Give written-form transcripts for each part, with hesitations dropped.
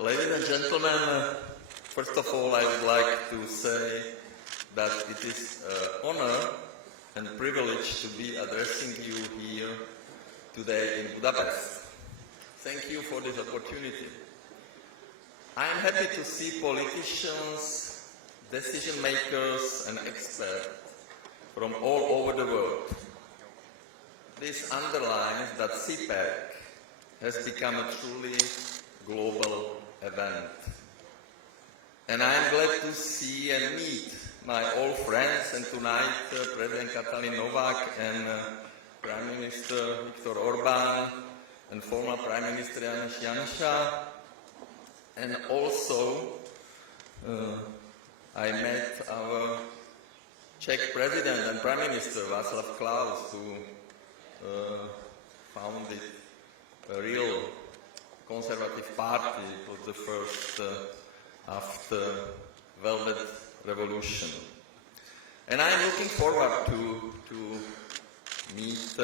Ladies and gentlemen, first of all, I would like to say that it is an honor and privilege to be addressing you here today in Budapest. Thank you for this opportunity. I am happy to see politicians, decision makers and experts from all over the world. This underlines that CPAC has become a truly global event. And I am glad to see and meet my old friends, and tonight President Katalin Novák and Prime Minister Viktor Orbán and former Prime Minister Janusz Janša. And also I met our Czech President and Prime Minister Václav Klaus, who founded a real conservative party. It was the first after Velvet Revolution. And I'm looking forward to meet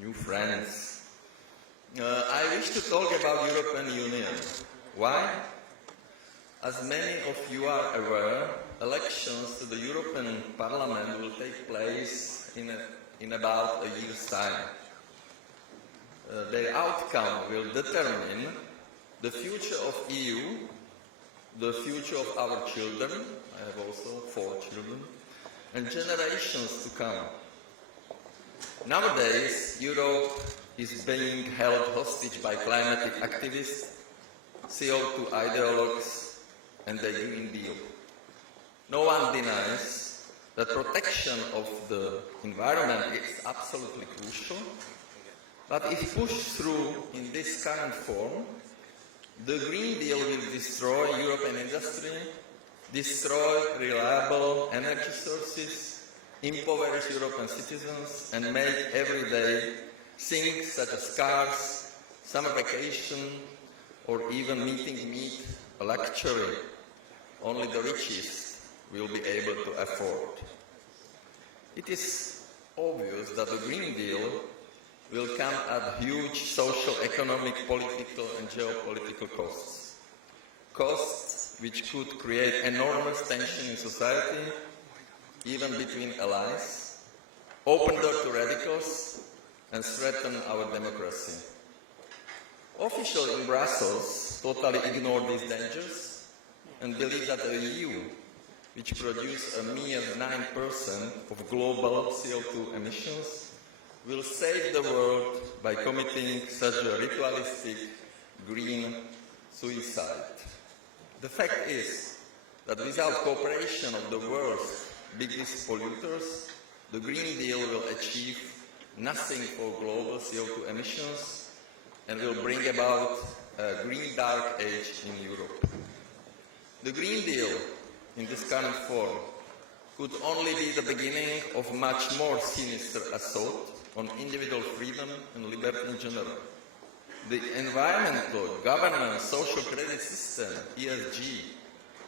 new friends. I wish to talk about European Union. Why? As many of you are aware, elections to the European Parliament will take place in about a year's time. Their outcome will determine the future of EU, the future of our children, I have also 4 children, and generations to come. Nowadays, Europe is being held hostage by climatic activists, CO2 ideologues, and the Green Deal. No one denies that protection of the environment is absolutely crucial, but if pushed through in this current form, the Green Deal will destroy European industry, destroy reliable energy sources, impoverish European citizens, and make everyday things such as cars, summer vacation, or even meeting meat a luxury only the richest will be able to afford. It is obvious that the Green Deal will come at huge social, economic, political and geopolitical costs. Costs which could create enormous tension in society, even between allies, open door to radicals and threaten our democracy. Officials in Brussels totally ignore these dangers and believe that the EU, which produces a mere 9% of global CO2 emissions, will save the world by committing such a ritualistic green suicide. The fact is that without cooperation of the world's biggest polluters, the Green Deal will achieve nothing for global CO2 emissions and will bring about a green dark age in Europe. The Green Deal, in this current form, could only be the beginning of much more sinister assault on individual freedom and liberty in general. The environmental, governance, social credit system, ESG,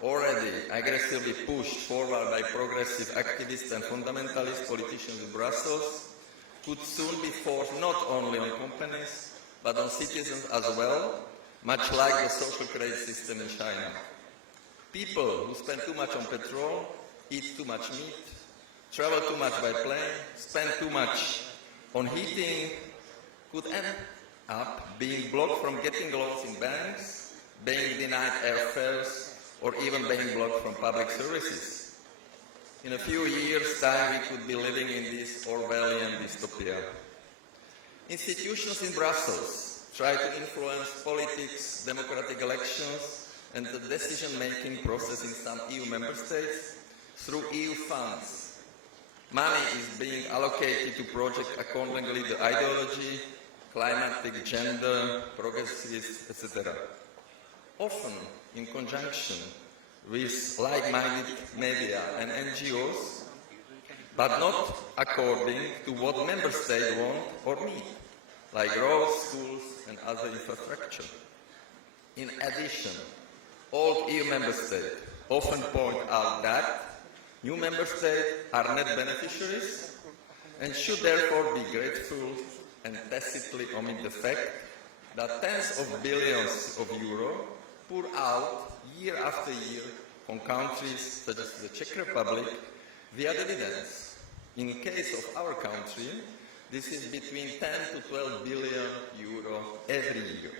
already aggressively pushed forward by progressive activists and fundamentalist politicians in Brussels, could soon be forced not only on companies, but on citizens as well, much like the social credit system in China. People who spend too much on petrol, eat too much meat, travel too much by plane, spend too much on heating, could end up being blocked from getting loans in banks, being denied airfares, or even being blocked from public services. In a few years' time, we could be living in this Orwellian dystopia. Institutions in Brussels try to influence politics, democratic elections, and the decision-making process in some EU member states through EU funds. Money is being allocated to projects accordingly to ideology, climatic, gender, progressist, etc. Often in conjunction with like-minded media and NGOs, but not according to what member states want or need, like roads, schools and other infrastructure. In addition, all EU member states often point out that new member states are net beneficiaries and should therefore be grateful and tacitly omit the fact that tens of billions of euro pour out year after year on countries such as the Czech Republic via dividends. In case of our country, this is between 10 to 12 billion euro every year.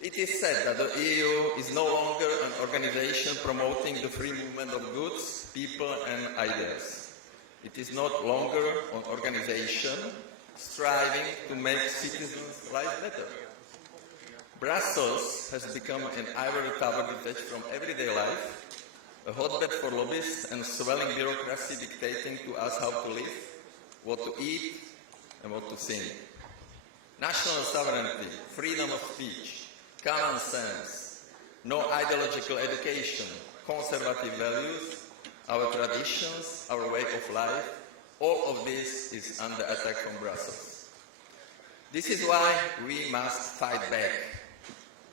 It is said that the EU is no longer an organization promoting the free movement of goods, people and ideas. It is not longer an organization striving to make citizens' life better. Brussels has become an ivory tower detached from everyday life, a hotbed for lobbyists and swelling bureaucracy dictating to us how to live, what to eat and what to sing. National sovereignty, freedom of speech, common sense, no ideological education, conservative values, our traditions, our way of life, all of this is under attack from Brussels. This is why we must fight back.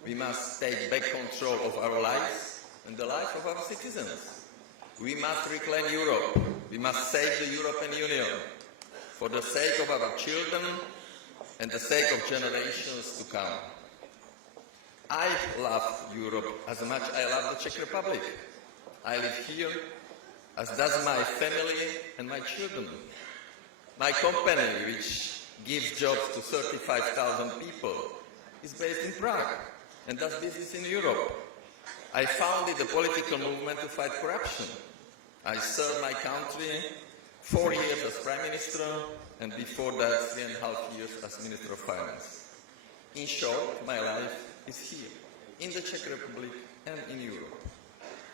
We must take back control of our lives and the life of our citizens. We must reclaim Europe. We must save the European Union for the sake of our children and the sake of generations to come. I love Europe as much as I love the Czech Republic. I live here, as does my family and my children. My company, which gives jobs to 35,000 people, is based in Prague and does business in Europe. I founded a political movement to fight corruption. I served my country 4 years as Prime Minister and before that 3.5 years as Minister of Finance. In short, my life is here, in the Czech Republic and in Europe.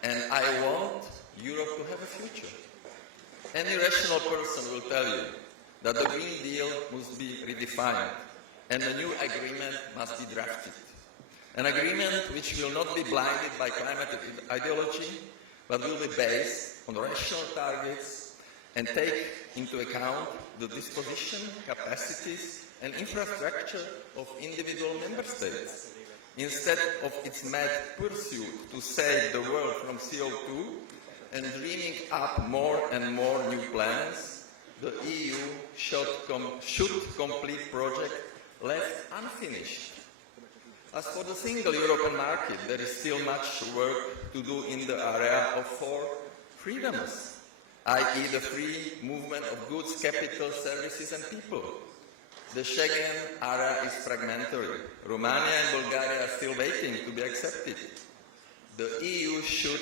And I want Europe to have a future. Any rational person will tell you that the Green Deal must be redefined and a new agreement must be drafted. An agreement which will not be blinded by climate ideology, but will be based on rational targets and take into account the disposition, capacities and infrastructure of individual member states. Instead of its mad pursuit to save the world from CO2 and dreaming up more and more new plans, the EU should complete projects left unfinished. As for the single European market, there is still much work to do in the area of four freedoms, i.e. the free movement of goods, capital, services and people. The Schengen area is fragmentary. Romania and Bulgaria are still waiting to be accepted. The EU should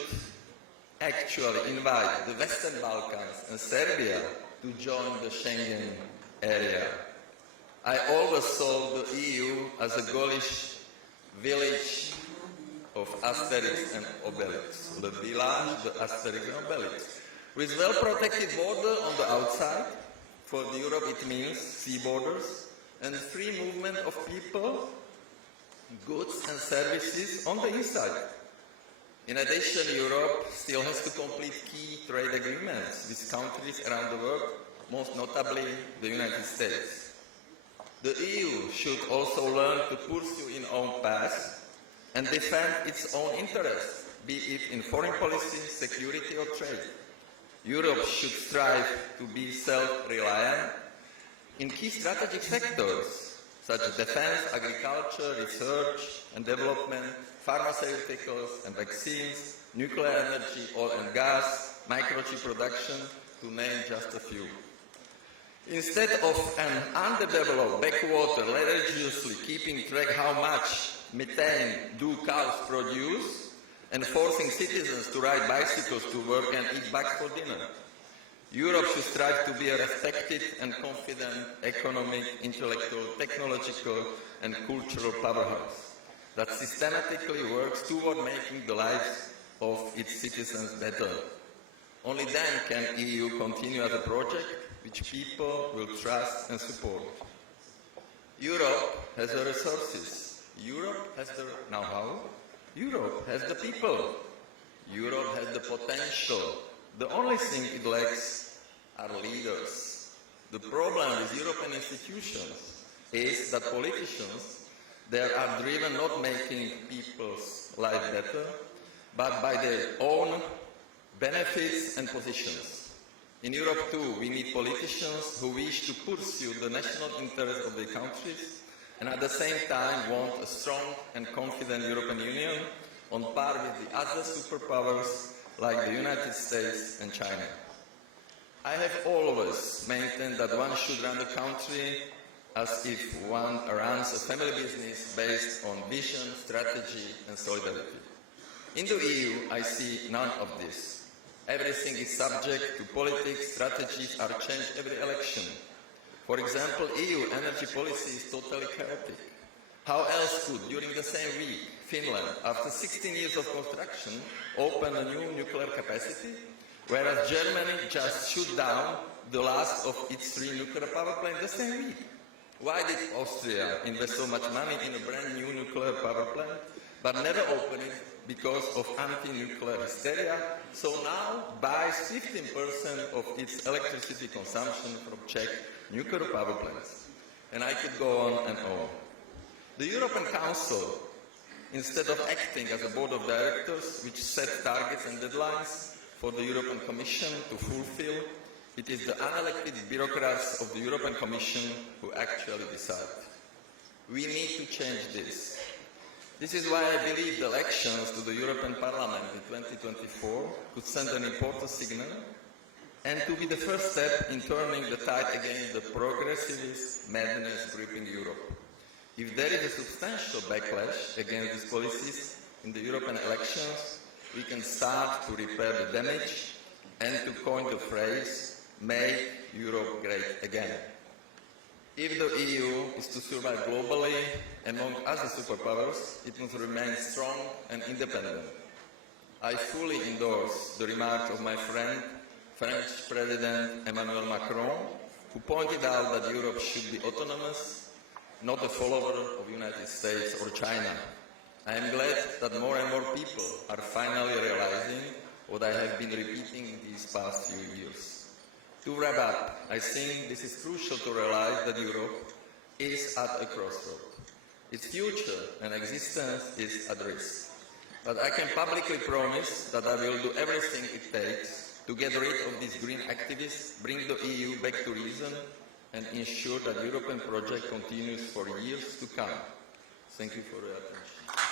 actually invite the Western Balkans and Serbia to join the Schengen area. I always saw the EU as a Gaulish village of Asterix and Obelix, the village, the Asterix and Obelix, with well-protected border on the outside. For Europe it means sea borders and free movement of people, goods and services on the inside. In addition, Europe still has to complete key trade agreements with countries around the world, most notably the United States. The EU should also learn to pursue its own path and defend its own interests, be it in foreign policy, security or trade. Europe should strive to be self-reliant in key strategic sectors such as defense, agriculture, research and development, pharmaceuticals and vaccines, nuclear energy, oil and gas, microchip production, to name just a few. Instead of an underdeveloped backwater religiously keeping track how much methane do cows produce and forcing citizens to ride bicycles to work and eat bugs for dinner, Europe should strive to be a respected and confident economic, intellectual, technological and cultural powerhouse that systematically works toward making the lives of its citizens better. Only then can EU continue as a project which people will trust and support. Europe has the resources. Europe has the know-how. Europe has the people. Europe has the potential. The only thing it lacks are leaders. The problem with European institutions is that politicians, they are driven not making people's life better, but by their own benefits and positions. In Europe too, we need politicians who wish to pursue the national interests of their countries and at the same time want a strong and confident European Union on par with the other superpowers like the United States and China. I have always maintained that one should run the country as if one runs a family business based on vision, strategy and solidarity. In the EU, I see none of this. Everything is subject to politics, strategies are changed every election. For example, EU energy policy is totally chaotic. How else could, during the same week, Finland, after 16 years of construction, open a new nuclear capacity, whereas Germany just shut down the last of its 3 nuclear power plants the same week? Why did Austria invest so much money in a brand new nuclear power plant, but never open it because of anti-nuclear hysteria, so now buys 15% of its electricity consumption from Czech nuclear power plants? And I could go on and on. The European Council, instead of acting as a board of directors which set targets and deadlines for the European Commission to fulfill, it is the unelected bureaucrats of the European Commission who actually decide. We need to change this. This is why I believe the elections to the European Parliament in 2024 could send an important signal and to be the first step in turning the tide against the progressivist madness gripping Europe. If there is a substantial backlash against these policies in the European elections, we can start to repair the damage and to coin the phrase, "Make Europe great again." If the EU is to survive globally among other superpowers, it must remain strong and independent. I fully endorse the remarks of my friend, French President Emmanuel Macron, who pointed out that Europe should be autonomous, not a follower of the United States or China. I am glad that more and more people are finally realizing what I have been repeating these past few years. To wrap up, I think this is crucial to realize that Europe is at a crossroad. Its future and existence is at risk. But I can publicly promise that I will do everything it takes to get rid of these green activists, bring the EU back to reason, and ensure that the European project continues for years to come. Thank you for your attention.